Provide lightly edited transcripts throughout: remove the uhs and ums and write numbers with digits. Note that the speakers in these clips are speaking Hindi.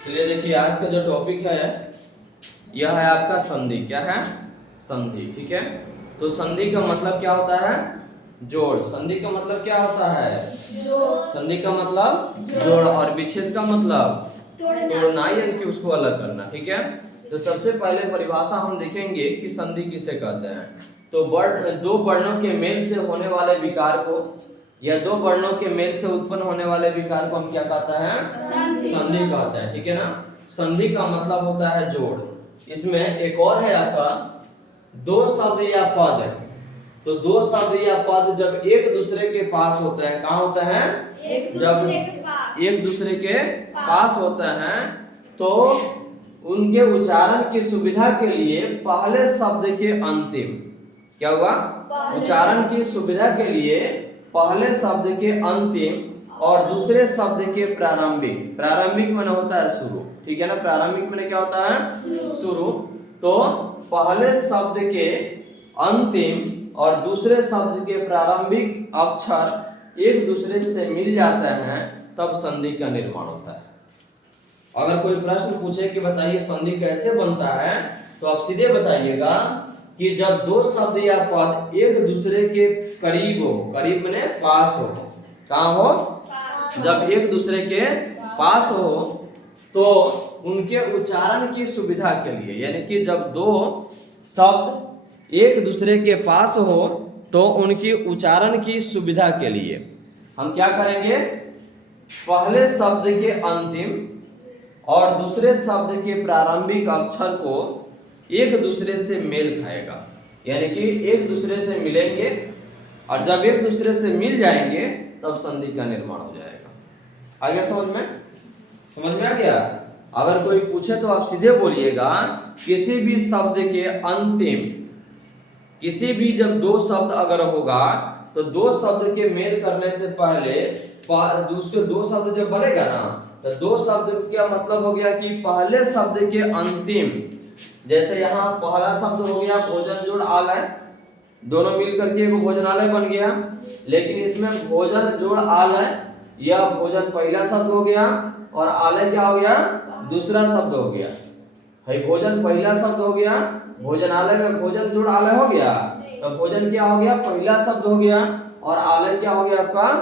चलिए देखिए, आज का जो टॉपिक है यह है आपका संधि। क्या है? संधि। ठीक है, तो संधि का मतलब क्या होता है? जोड़। संधि का मतलब क्या होता है? जोड़। संधि का मतलब जोड़, और विच्छेद का मतलब तोड़ना, यानी कि उसको अलग करना। ठीक है, तो सबसे पहले परिभाषा हम देखेंगे कि संधि किसे कहते हैं। तो दो वर्णों के मेल से होने वाले विकार को, या दो वर्णों के मेल से उत्पन्न होने वाले विकार को हम क्या कहते हैं? संधि कहते हैं। ठीक है ना, संधि का मतलब होता है जोड़। इसमें एक और है आपका दो शब्द या पद। तो दो शब्द या पद जब एक दूसरे के पास होते हैं, कहाँ होते हैं? जब एक दूसरे के पास होते हैं तो उनके उच्चारण की सुविधा के लिए पहले शब्द के अंतिम, क्या हुआ? उच्चारण की सुविधा के लिए पहले शब्द के अंतिम और दूसरे शब्द के प्रारंभिक। प्रारंभिक माने होता है शुरू। ठीक है ना, प्रारंभिक माने क्या होता है? शुरू। तो पहले शब्द के अंतिम और दूसरे शब्द के प्रारंभिक अक्षर एक दूसरे से मिल जाते हैं, तब संधि का निर्माण होता है। अगर कोई प्रश्न पूछे कि बताइए संधि कैसे बनता है, तो आप सीधे बताइएगा कि जब दो शब्द या पद एक दूसरे के करीब हो, करीब माने पास हो, कहाँ हो? जब एक दूसरे के पास हो तो उनके उच्चारण की सुविधा के लिए, यानी कि जब दो शब्द एक दूसरे के पास हो तो उनकी उच्चारण की सुविधा के लिए हम क्या करेंगे? पहले शब्द के अंतिम और दूसरे शब्द के प्रारंभिक अक्षर को एक दूसरे से मेल खाएगा, यानी कि एक दूसरे से मिलेंगे, और जब एक दूसरे से मिल जाएंगे तब संधि का निर्माण हो जाएगा। आ गया समझ में? समझ में आ गया? अगर कोई पूछे तो आप सीधे बोलिएगा किसी भी शब्द के अंतिम, किसी भी जब दो शब्द अगर होगा तो दो शब्द के मेल करने से पहले उसके दो शब्द जब बनेगा ना, तो दो शब्द का मतलब हो गया कि पहले शब्द के अंतिम। जैसे यहाँ पहला शब्द हो गया भोजन जोड़ आलय, दोनों मिल करके एक भोजनालय बन गया। लेकिन इसमें भोजन जोड़ आलय, यह भोजन पहला शब्द हो गया और आलय क्या हो गया? दूसरा शब्द हो गया। है भोजन पहला शब्द हो गया, भोजनालय में भोजन जोड़ आलय हो गया, तो भोजन क्या हो गया? पहला शब्द हो गया, और आलय क्या हो गया आपका?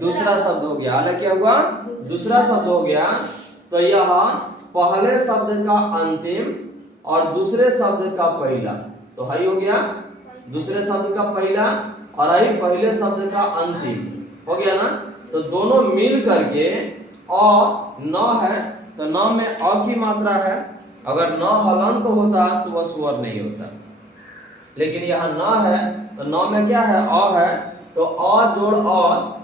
दूसरा शब्द हो गया। आलय क्या हुआ? दूसरा शब्द हो गया। तो यह पहले शब्द का अंतिम और दूसरे शब्द का पहला, तो है हो गया दूसरे शब्द का पहला और है पहले शब्द का अंतिम, हो गया ना। तो दोनों मिल करके अ न है, तो न में अ की मात्रा है। अगर न हलंत होता तो वह स्वर नहीं होता, लेकिन यहाँ न है तो न में क्या है? अ है। तो अ जोड़ अ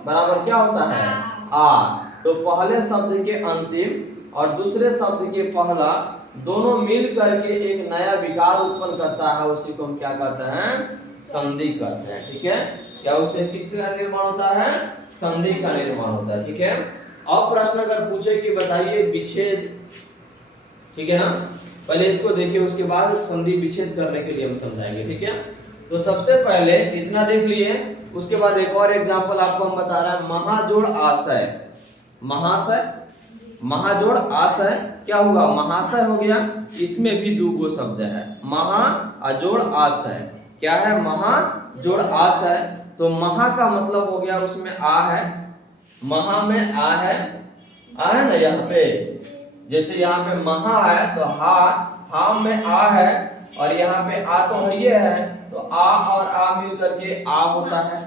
बराबर क्या होता है? आ। तो पहले शब्द के अंतिम और दूसरे शब्द के पहला दोनों मिल करके एक नया विकार उत्पन्न करता है, उसी को हम क्या कहते हैं? संधि कहते हैं। ठीक है, क्या उससे किसका निर्माण होता है? संधि का निर्माण होता है। ठीक है, अब प्रश्न अगर पूछे कि बताइए विच्छेद, ठीक है ना, पहले इसको देखिए, उसके बाद संधि विच्छेद करने के लिए हम समझाएंगे। ठीक है, तो सबसे पहले इतना देख लिए, उसके बाद एक और एग्जांपल आपको हम बता रहे हैं। महाजोड़ आशय, महाशय, महाजोड़ आशय क्या हुआ? महाशय हो गया। इसमें भी दो गो शब्द है, महा अजोड़ आशय। क्या है? महा जोड़ आशय। तो महा का मतलब हो गया उसमें आ है, महा में आ है ना यहाँ पे। जैसे यहाँ पे महा है तो हा में आ है, और यहाँ पे आ तो है ये है, तो आ और आ मिल करके आ होता है।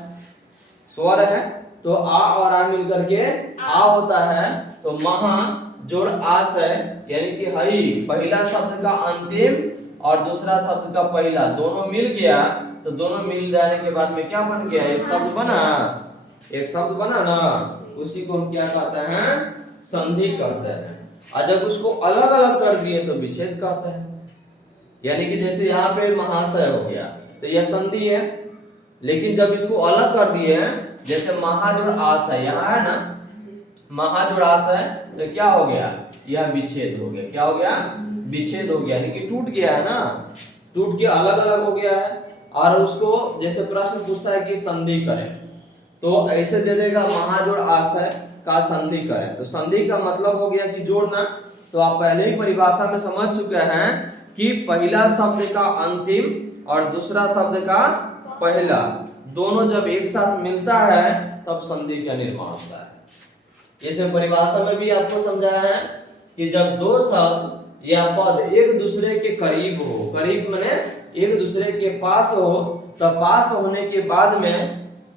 स्वर है तो आ और आ मिल करके आ होता है। तो महा जोड़ आशय, यानी कि हई पहला शब्द का अंतिम और दूसरा शब्द का पहला दोनों मिल गया, तो दोनों मिल जाने के बाद में क्या बन गया? एक शब्द बना, एक शब्द बना ना, उसी को हम क्या कहते हैं? संधि कहते हैं। और जब उसको अलग अलग कर दिए तो विच्छेद कहते हैं। यानी कि जैसे यहाँ पे महाशय हो गया तो यह संधि है, लेकिन जब इसको अलग कर दिए, जैसे महाजोड़ आशय यहाँ है ना, महाजोड़ आशय, तो क्या हो गया? यह विच्छेद हो गया। क्या हो गया? विच्छेद हो गया, यानी कि टूट गया है ना, टूट के अलग अलग हो गया है। और उसको जैसे प्रश्न पूछता है कि संधि करें, तो ऐसे दे देगा महाजोड़ आशय का संधि करें। तो संधि का मतलब हो गया कि जोड़ना। तो आप पहले ही परिभाषा में समझ चुके हैं कि पहला शब्द का अंतिम और दूसरा शब्द का पहला दोनों जब एक साथ मिलता है तब संधि का निर्माण होता है। इसमें परिभाषा में भी आपको समझाया है कि जब दो शब्द या पद एक दूसरे के करीब हो, करीब माने एक दूसरे के पास हो, तब पास होने के बाद में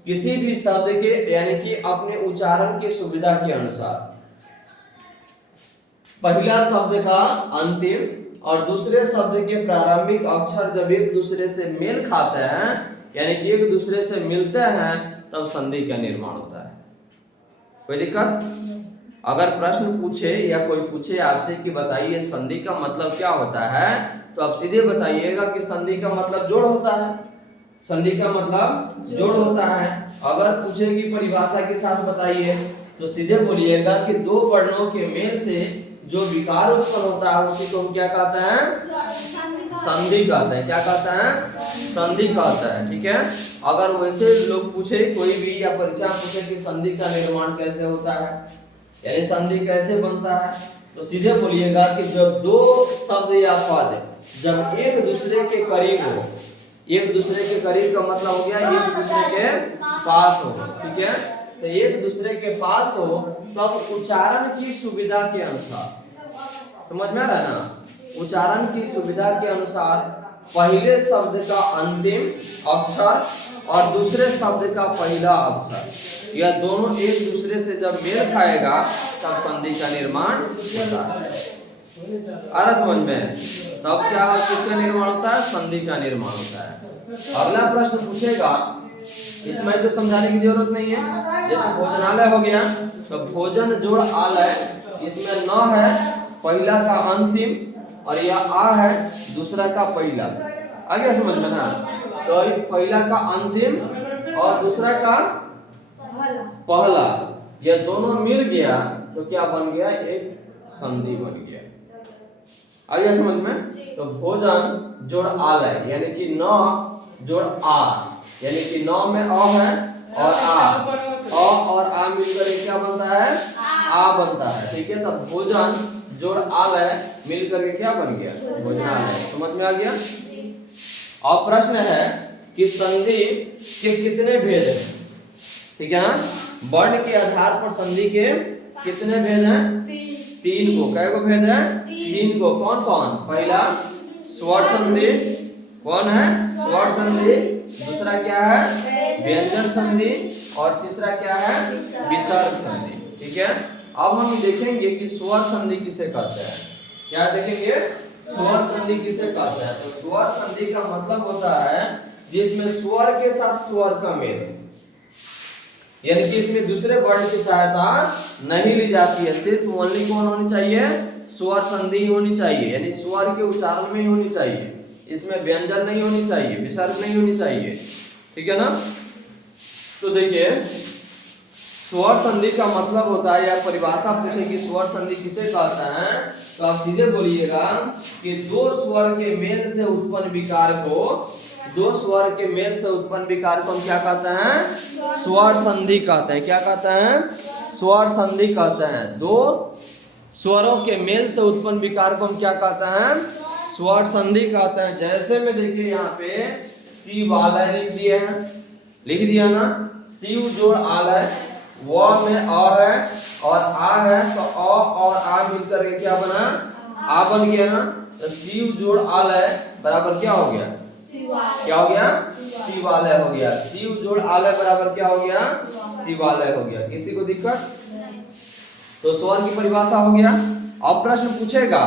किसी भी शब्द के यानी कि अपने उच्चारण की सुविधा के अनुसार पहला शब्द का अंतिम और दूसरे शब्द के प्रारंभिक अक्षर जब एक दूसरे से मेल खाते हैं यानी कि एक दूसरे से मिलते हैं तब संधि का निर्माण होता है। कोई दिक्कत? अगर प्रश्न पूछे या कोई पूछे आपसे कि बताइए संधि का मतलब क्या होता है, तो आप सीधे बताइएगा कि संधि का मतलब जोड़ होता है। संधि का मतलब जोड़ होता है। अगर पूछेगी परिभाषा के साथ बताइए तो सीधे बोलिएगा कि दो वर्णों के मेल से जो विकार उत्पन्न होता है उसी को हम क्या कहते हैं? संधि कहते हैं। क्या कहते हैं? संधि कहते हैं। ठीक है। अगर वैसे लोग पूछे कोई भी या परीक्षा पूछे कि संधि का निर्माण कैसे होता है यानी संधि कैसे बनता है, तो सीधे बोलिएगा कि जब दो शब्द या पद जब एक दूसरे के करीब हो, एक दूसरे के करीब का मतलब हो गया एक दूसरे के पास हो। ठीक है। तो एक दूसरे के पास हो तब उच्चारण की सुविधा के अनुसार, समझ में आ रहा है ना, उच्चारण की सुविधा के अनुसार पहले शब्द का अंतिम अक्षर और दूसरे शब्द का पहला अक्षर यह दोनों एक दूसरे से जब मेल खाएगा तब संधि का निर्माण होता है। आ रहा समझ में? तब क्या किसका निर्माण होता है? संधि का निर्माण होता है। अगला प्रश्न पूछेगा, इसमें तो समझाने की जरूरत नहीं है। जैसे भोजनालय हो गया तो भोजन जोड़ आलय, इसमें न है पहला का अंतिम और यह आ है दूसरा का पहला। आ गया समझ में ना? तो पहला का अंतिम और दूसरा का पहला यह दोनों मिल गया तो क्या बन गया? एक संधि बन गया। आ गया समझ में? तो भोजन जोड़ आलय यानी कि न जोड़ आ यानी कि नौ में अ है और आ मिलकर क्या बनता है? आ बनता है। ठीक है। तब भोजन जोड़ आलय मिलकर के क्या बन गया? भोजनालय। समझ में आ गया? और प्रश्न है कि संधि के कितने भेद हैं? ठीक है ना? वर्ण के आधार पर संधि के कितने भेद हैं? तीन को। कै को भेद है? तीन को। कौन कौन? पहला स्वर संधि। कौन है? स्वर संधि। दूसरा क्या है? व्यंजन संधि। और तीसरा क्या है? विसर्ग संधि। ठीक है। अब हम देखेंगे कि स्वर संधि किसे कहते हैं। क्या देखेंगे? स्वर संधि किसे कहते हैं। तो स्वर संधि का मतलब होता है जिसमें स्वर के साथ स्वर का मेल, यानी कि इसमें दूसरे वर्ण की सहायता नहीं ली जाती है, सिर्फ ओनली कौन होनी चाहिए? स्वर संधि होनी चाहिए, यानी स्वर के उच्चारण में ही होनी चाहिए। इसमें व्यंजन नहीं होनी चाहिए, विसर्ग नहीं होनी चाहिए। ठीक है ना? तो देखिए स्वर संधि का मतलब होता है या परिभाषा पूछे कि स्वर संधि किसे कहते हैं, तो आप सीधे बोलिएगा कि दो स्वर के मेल से उत्पन्न विकार को, दो स्वर के मेल से उत्पन्न विकार को हम क्या कहते हैं? स्वर संधि कहते हैं। क्या कहते हैं? स्वर संधि कहते हैं। दो स्वरों के मेल से उत्पन्न विकार को हम क्या कहते हैं? स्वर संधि कहते हैं। जैसे में देखिए यहाँ पे शिव आलय लिख दिए हैं, लिख दिया ना, शिव जोड़ आलय, व में अ है और आ है तो अ और आ मिलकर के क्या बना? आ बन गया ना। तो शिव जोड़ आलय बराबर क्या हो गया? क्या हो गया? शिवालय हो गया। शिव जोड़ आलय बराबर क्या हो गया? शिवालय हो गया। किसी को दिक्कत? तो स्वर की परिभाषा हो गया। अब प्रश्न पूछेगा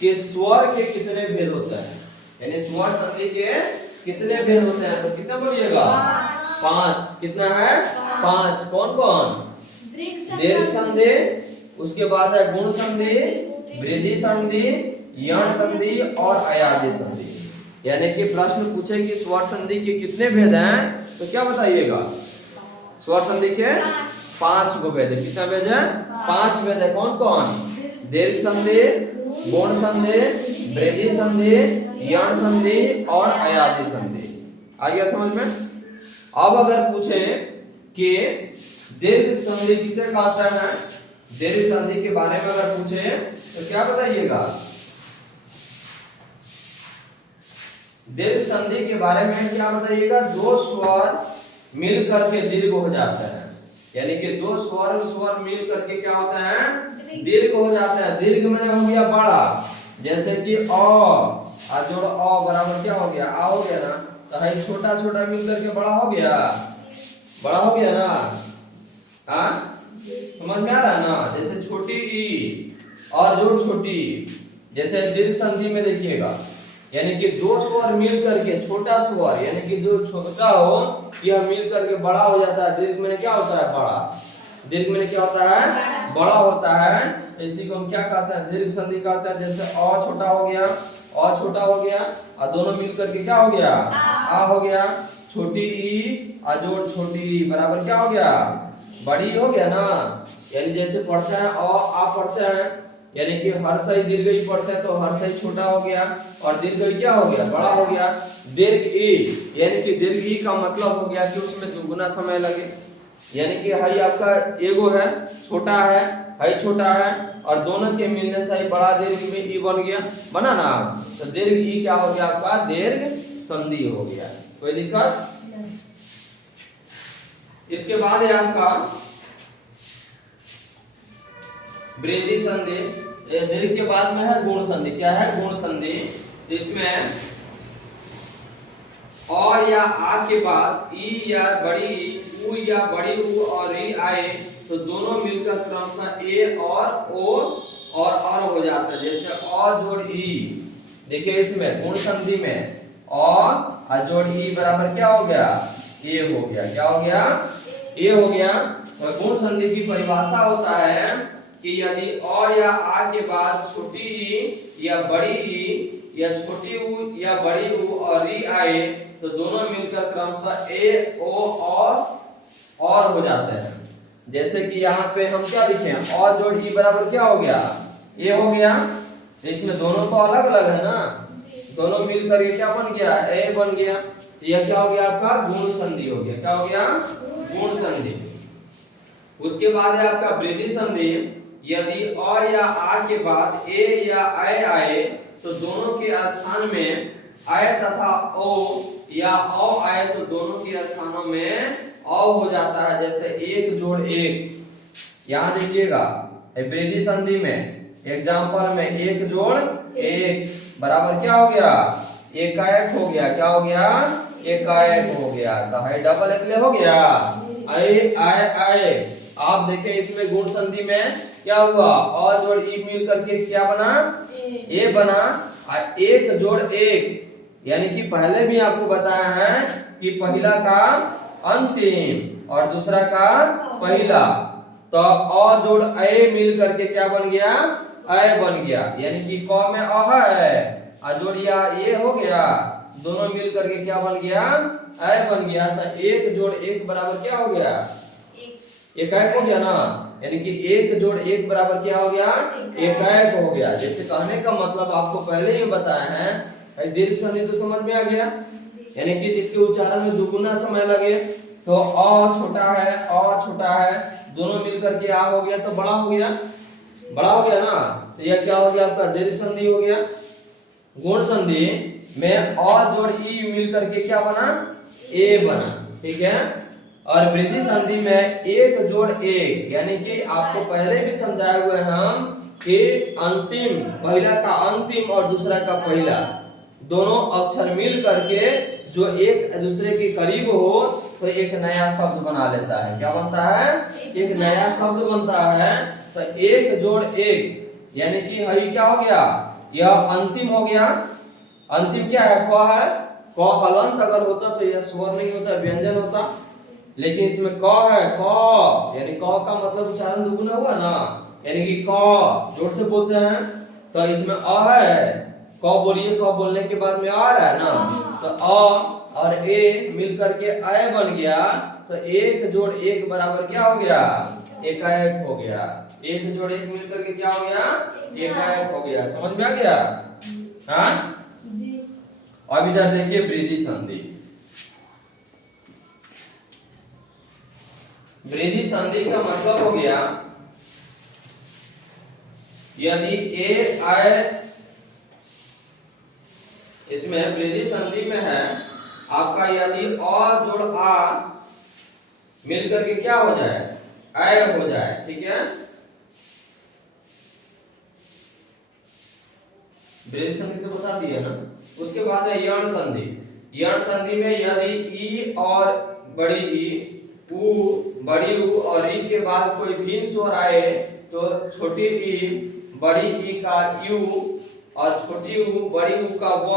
कि स्वर के कितने भेद होते हैं, यानी स्वर संधि के कितने भेद होते हैं, तो कितना बोलिएगा? 5। कितना है? 5। कौन कौन? दीर्घ संधि, उसके बाद है गुण संधि, वृद्धि संधि, यण संधि और अयादि संधि। यानी कि प्रश्न पूछे कि स्वर संधि के कितने भेद हैं, तो क्या बताइएगा? स्वर संधि के 5 को भेद है। कितना भेद है? 5 भेद है। कौन कौन? दीर्घ संधि, गुण संधि, वृद्धि संधि, यण संधि और अयादि संधि। आ गया समझ में? अब अगर पूछे कि दीर्घ संधि किसे कहते हैं, दीर्घ संधि के बारे में अगर पूछे तो क्या बताइएगा? दीर्घ संधि के बारे में क्या बताइएगा? दो स्वर मिल करके दीर्घ हो जाता है, यानी कि दो स्वर मिल करके क्या होता है? दीर्घ हो जाता है। दीर्घ में हो गया बड़ा, जैसे कि आ जोड़ अ बराबर क्या हो गया? आ हो गया ना। तो है छोटा छोटा मिल करके बड़ा हो गया, बड़ा हो गया ना। समझ में आ रहा है ना? जैसे छोटी ई और जोड़ छोटी, जैसे दीर्घ संधि में देखिएगा, यानी कि दो स्वर मिल करके छोटा स्वर, यानी कि जो छोटा हो यह मिल करके बड़ा हो जाता है। दीर्घ में क्या होता है? बड़ा। दीर्घ में क्या होता है? बड़ा होता है। इसी को हम क्या कहते हैं? दीर्घ संधि कहते हैं। जैसे अ छोटा हो गया, अ छोटा हो गया और दोनों मिल करके क्या हो गया? आ हो गया। छोटी ई और जोड़ छोटी ई बराबर क्या हो गया? बड़ी हो गया ना। यानी जैसे पढ़ते हैं आ पढ़ते हैं, यानी कि हर सही दीर्घ ई पढ़ते हैं तो हर सही छोटा हो गया और दीर्घ ई क्या हो गया? बड़ा हो गया। दीर्घ ई यानी कि दीर्घ ई का मतलब हो गया कि उसमें दुगुना समय लगे, यानी कि हई आपका एगो है, छोटा है, हई छोटा है और दोनों के मिलने से बड़ा दीर्घ में ई बन गया, बना ना। तो दीर्घ ई क्या हो गया? आपका दीर्घ संधि हो गया। कोई दिक्कत? इसके बाद है आपका वृद्धि संधि। दीर्घ के बाद में है गुण संधि। क्या है? गुण संधि। तो इसमें और या आ के बाद ई या बड़ी ई, उ या बड़ी उ और री आए तो दोनों मिलकर क्रमशः ए और ओ और हो जाता है। जैसे अ जोड़ ई, देखिए इसमें गुण संधि में अ जोड़ ई बराबर क्या हो गया? ए हो गया। क्या हो गया? ए हो गया। और गुण संधि की परिभाषा होता है कि यदि अ या आ के बाद छोटी ई या बड़ी ई या छोटी उ या बड़ी उ और री आए तो दोनों मिलकर क्रमशः ए ओ और हो जाते हैं। जैसे कि यहाँ पे हम क्या लिखे हैं? अ जोड़ ई बराबर क्या हो गया? ए हो गया। तो इसमें दोनों तो अलग अलग है ना, दोनों मिलकर ये क्या बन गया? ए बन गया। यह क्या हो गया? आपका गुण संधि हो गया। क्या हो गया? गुण संधि। उसके बाद है आपका वृद्धि संधि। यदि अ या आ के बाद ए या ऐ आए तो दोनों के स्थान में ऐ तथा ओ या औ आए तो दोनों के स्थानों में औ हो जाता है। जैसे एक जोड़ एक, यहाँ देखिएगा वृद्धि संधि में एग्जाम्पल में एक जोड़ एक बराबर क्या हो गया? एकाएक हो गया। क्या हो गया? एकाएक हो गया। तो है डबल एकले हो गया। ऐ आए आए। आप देखें इसमें गुण संधि में क्या हुआ? अ जोड़ ई मिल करके क्या बना? ए बना। और एक जोड़ एक, यानी कि पहले भी आपको बताया है कि पहला का अंतिम और दूसरा का पहला, तो अ जोड़ ए मिल करके क्या बन गया? ऐ बन गया। यानी कि क में अ है और जोड़ या ए हो गया, दोनों मिल करके क्या बन गया? ऐ बन गया। तो एक जोड़ एक बराबर क्या हो गया? एकाएक हो गया ना। यानी कि एक जोड़ एक बराबर क्या हो गया? एकाएक हो गया। जैसे कहने का मतलब आपको पहले ही बताया है, दीर्घ संधि तो समझ में आ गया, यानी कि जिसके उच्चारण में दुगुना समय लगे। तो अ छोटा है, अ छोटा है, दोनों मिलकर के आ हो गया तो बड़ा हो गया, बड़ा हो गया ना। तो यह क्या हो गया? आपका दीर्घ संधि हो गया। गुण संधि में अ जोड़ ई मिलकर के क्या बना? ए बना। ठीक है। और वृद्धि संधि में एक जोड़ एक, यानी कि आपको पहले भी समझाए हुए हम कि अंतिम, पहला का अंतिम और दूसरा का पहला, दोनों अक्षर मिल करके जो एक दूसरे के करीब हो तो एक नया शब्द बना लेता है। क्या बनता है? एक नया शब्द बनता है। तो एक जोड़ एक, यानी कि हई क्या हो गया? यह अंतिम हो गया। अंतिम क्या है? क है। क हलंत अगर होता तो यह स्वर नहीं होता, व्यंजन होता। लेकिन इसमें क है, क यानी क का मतलब उच्चारण दुगुना हुआ ना, यानी कि क जोर से बोलते हैं। तो इसमें अ है, क बोलिए, क बोलने के बाद में आ रहा है ना, तो अ और ए मिल करके ऐ बन गया। तो एक जोड़ एक बराबर क्या हो गया? एकाएक हो गया। एक जोड़ एक मिल करके क्या हो गया? एकाएक हो गया। समझ में आ गया? हाँ जी। अब इधर देखिए वृद्धि संधि। वृद्धि संधि का मतलब हो गया यदि ए आय इसमें वृद्धि संधि में है आपका, यदि अ जोड़ आ मिलकर के क्या हो जाए, अय हो जाए, ठीक है। वृद्धि संधि तो बता दिया ना। उसके बाद है यण संधि। यण संधि में यदि ई और बड़ी ई, उ बड़ी उ और ई के बाद कोई भिन्न स्वर आए तो छोटी ई बड़ी ई का यू और छोटी उ बड़ी उ का व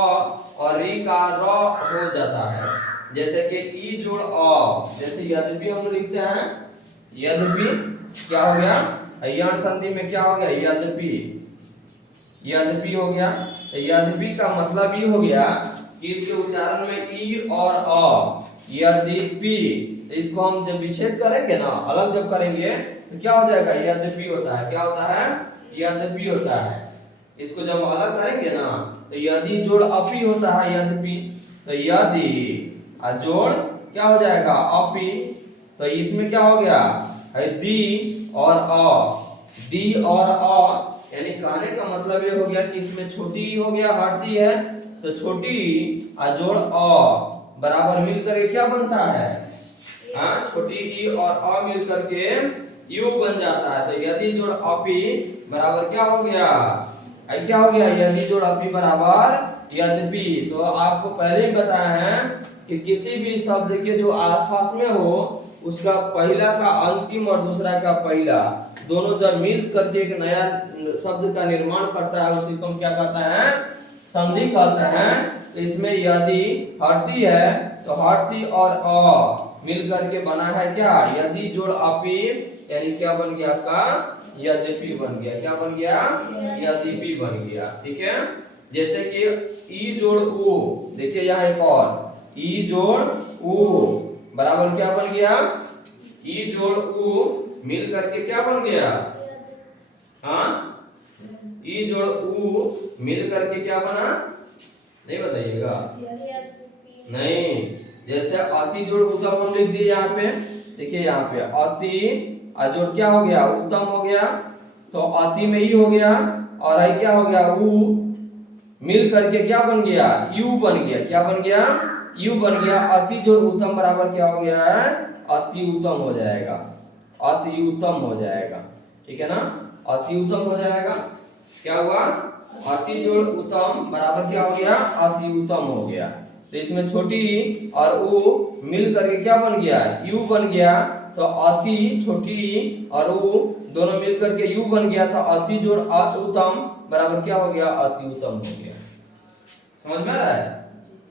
और री का र हो जाता है। जैसे कि ई जोड़ अ, जैसे यद्यपि हम लिखते हैं, यद्यपि क्या हो गया, यण संधि में क्या हो गया, यद्यपि, यद्यपि हो गया। यद्यपि का मतलब ये हो गया कि इसके उच्चारण में ई और अ, यद्यपि, इसको हम जब विच्छेद करेंगे ना, अलग जब करेंगे तो क्या हो जाएगा, यद्यपि होता है। क्या होता है, यद्यपि होता है। इसको जब अलग करेंगे ना तो यदि जोड़ अपि होता है, यद्यपि, तो यदि जोड़ क्या हो जाएगा, अपि। तो इसमें क्या हो गया है, दी और अ, दी और अ, यानी कहने का मतलब ये हो गया कि इसमें छोटी हो गया, हर्षी है, तो छोटी जोड़ अ बराबर मिलकर के क्या बनता है, हाँ, छोटी ई और अ मिलकर के यू बन जाता है। तो यदि जोड़ अपि बराबर क्या हो गया, क्या हो गया, यदि जोड़ अपि बराबर यद्यपि। तो आपको पहले ही बताया है कि किसी भी शब्द के जो आसपास में हो उसका पहला का अंतिम और दूसरा का पहला दोनों जब मिल करके एक नया शब्द का निर्माण करता है उसी को हम क्या कहते हैं, संधि कहते हैं। तो इसमें यदि हर्षी है तो हर्षी और अ मिल करके बना है क्या, यदि जोड़ अपि, यानी क्या बन गया आपका, यद्यपि बन गया। क्या बन गया, यद्यपि बन गया, ठीक है। जैसे कि ई जोड़ उ, देखिए यहाँ एक और, ई जोड़ उ बराबर क्या बन गया, ई जोड़ उ मिल करके क्या बन गया, हाँ, ई जोड़ उ मिल करके क्या बना, नहीं बताइएगा, नहीं। जैसे अति जोड़ उत्तम हम लिख दिए यहाँ पे, देखिए यहाँ पे अति जोड़ क्या हो गया, उत्तम हो गया, तो अति में ई हो गया और आई क्या हो गया, उ मिल करके क्या बन गया, यू बन गया। क्या बन गया, यू बन गया। अति जोड़ उत्तम बराबर क्या हो गया है, अति उत्तम हो जाएगा, अति उत्तम हो जाएगा, ठीक है ना, अति उत्तम हो जाएगा। क्या हुआ, अति जोड़ उत्तम बराबर क्या हो गया, अति उत्तम हो गया। तो इसमें छोटी और उ मिल करके क्या बन गया, यू बन गया। तो अति छोटी और उ दोनों मिल करके यू बन गया, तो अति जोड़ उत्तम बराबर क्या हो गया, अति उत्तम हो गया। समझ में आ रहा है,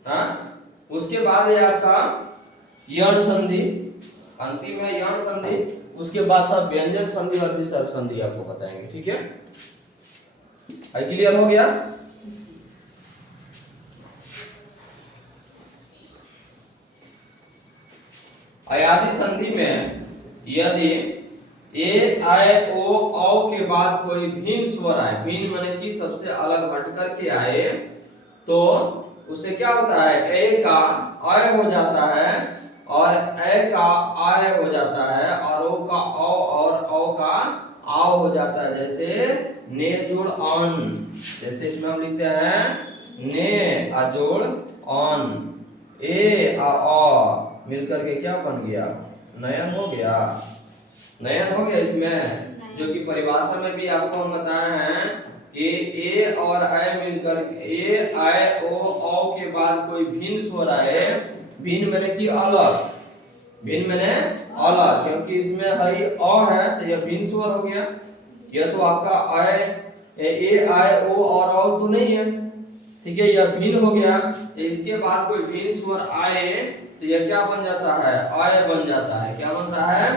हाँ। उसके बाद है आपका यण संधि, अंतिम है यण संधि। उसके बाद था व्यंजन संधि और विसर्ग संधि आपको बताएंगे, ठीक है। क्लियर हो गया। अयादी संधि में यदि ए आय ओ औ के बाद कोई भिन्न स्वर आए, भिन्न माने कि सबसे अलग हट करके आए, तो उससे क्या होता है, ए का अय हो जाता है और ए का आय हो जाता है और ओ का औ और औ का आव हो जाता है। जैसे ने जोड़ अन, जैसे इसमें हम लिखते हैं ने जोड़ अन, ए अ मिल करके क्या बन गया, नयन हो गया, नयन हो गया। इसमें जो कि परिभाषा में भी आपको हम बताए हैं कि ए और आय मिलकर, ए आय ओ औ के बाद कोई भिन्न स्वर आए, भिन्न माने कि अलग, भिन्न माने अलग, क्योंकि इसमें हई अ है तो यह भिन्न स्वर हो गया। यह तो आपका आय, ए आय ओ और औ तो नहीं है, ठीक है, यह भिन्न हो गया। तो इसके बाद कोई भिन्न स्वर आए तो यह क्या बन जाता है, आय बन जाता है। क्या बनता है,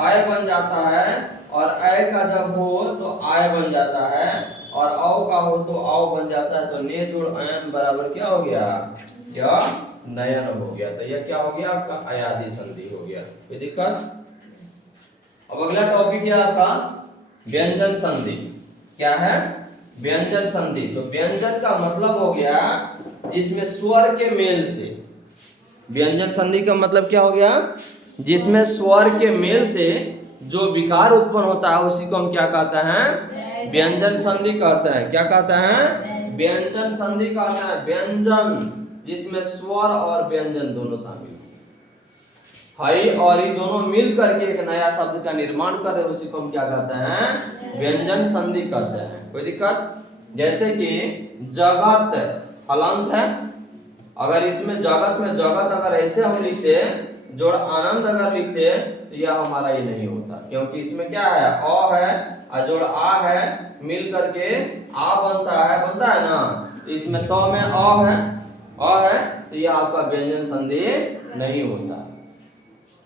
आय बन जाता है। और आय का जब हो तो आय बन जाता है और औ का हो तो औ बन जाता है। तो ने जोड़ अयन बराबर क्या हो गया, यह नयन हो गया। तो यह क्या हो गया, आपका अयादी संधि हो गया। कोई दिक्कत। अब अगला टॉपिक है आपका व्यंजन संधि। क्या है, व्यंजन संधि। तो व्यंजन का मतलब हो गया जिसमें स्वर के मेल से, व्यंजन संधि का मतलब क्या हो गया, जिसमें स्वर के मेल से जो विकार उत्पन्न होता है उसी को हम क्या कहते हैं, व्यंजन संधि कहते हैं। क्या कहते हैं? व्यंजन संधि कहते हैं। व्यंजन जिसमें स्वर और व्यंजन दोनों शामिल हो, हई और ये दोनों मिल करके एक नया शब्द का निर्माण कर रहे, उसी को हम क्या कहते हैं? व्यंजन संधि कहते हैं। कोई दिक्कत? जैसे कि जगत हलंत है, अगर इसमें जगत में जगत अगर ऐसे हम लिखते जोड़ आनंद अगर लिखते तो यह हमारा ये नहीं होता, क्योंकि इसमें क्या है? अ है और जोड़ आ है, मिल करके आ बनता है ना। तो इसमें तो में अ है तो यह आपका व्यंजन संधि नहीं होता,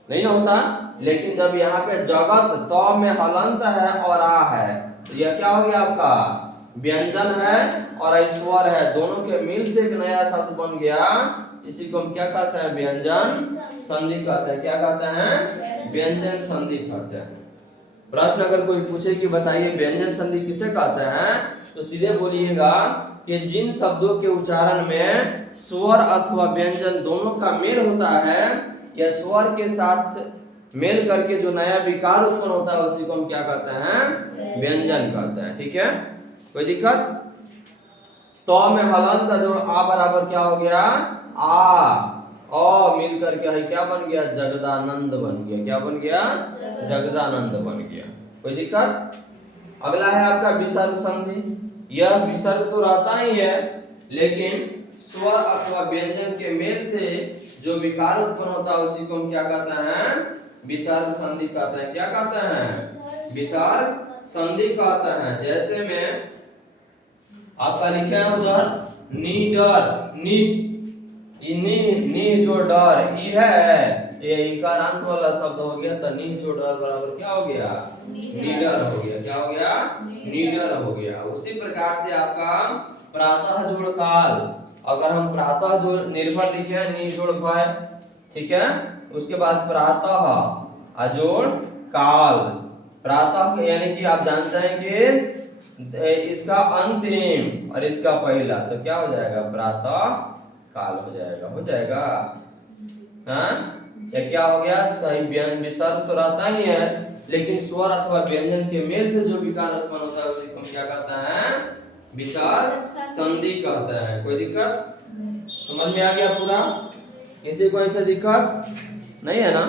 नहीं होता। लेकिन जब यहाँ पे जगत तो में हलंत है और आ है तो यह क्या हो गया? आपका व्यंजन है और स्वर है, दोनों के मिल से एक नया शब्द बन गया। इसी को हम क्या कहते हैं? व्यंजन संधि कहते हैं। क्या कहते हैं? व्यंजन संधि कहते हैं। प्रश्न अगर कोई पूछे कि बताइए व्यंजन संधि किसे कहते हैं, तो सीधे बोलिएगा कि जिन शब्दों के उच्चारण में स्वर अथवा व्यंजन दोनों का मेल होता है या स्वर के साथ मेल करके जो नया विकार उत्पन्न होता है उसी को हम क्या कहते हैं? व्यंजन कहते हैं। ठीक है, कोई दिक्कत? तो में हलंत जो आ बराबर क्या हो गया? आ ओ मिल करके है क्या बन गया? जगदानंद बन गया। क्या बन गया? जगदानंद बन गया। कोई दिक्कत? अगला है आपका विसर्ग संधि। यह विसर्ग तो रहता ही है, लेकिन स्वर अथवा व्यंजन के मेल से जो विकार उत्पन्न होता है उसी को हम क्या कहते हैं? विसर्ग संधि कहते हैं। क्या कहते हैं? विसर्ग संधि कहते हैं। जैसे में आपका लिखे हैं उधर नीडर, नी जो डर ई है, ये इकारांत वाला शब्द हो गया, तो नी जो डर बराबर क्या हो गया? नीडर हो गया। क्या हो गया? नीडर हो गया। उसी प्रकार से आपका प्रातः जोड़ काल, अगर हम प्रातः जो निर्भर लिखे हैं नी जोड़ भय, ठीक है, उसके बाद प्रातः अजोड़ काल। प्रातः यानी कि आप जानते हैं कि इसका अंतिम और इसका पहला, तो क्या हो जाएगा? प्रातः काल हो जाएगा। हो जाएगा हाँ? क्या हो गया? सही विसर्ग तो रहता ही है, लेकिन स्वर अथवा व्यंजन के मेल से जो विकार उत्पन्न होता है उसी को हम क्या कहते हैं? विसर्ग संधि कहते हैं। कोई दिक्कत? समझ में आ गया पूरा? किसी को ऐसे दिक्कत नहीं है ना?